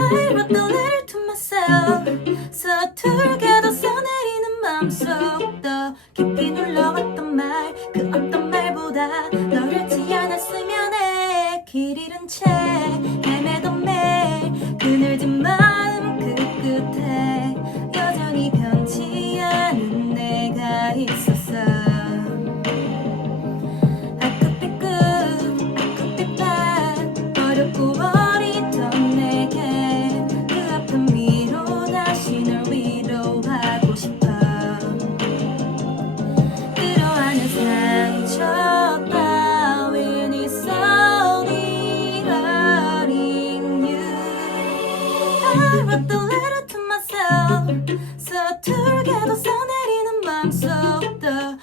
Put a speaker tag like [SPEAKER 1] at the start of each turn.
[SPEAKER 1] I wrote the letter to myself. 서툴게도 써내리는 마음속 더 깊이 눌러왔던 말 그 어떤 말보다 너를 지 않았으면 해길 잃은 채 헤매던 매일 그늘진 마음 그 끝에. 여전히 변치 않은 내가 있었어 got the letter to myself 서툴게도 써내리는 마음속 더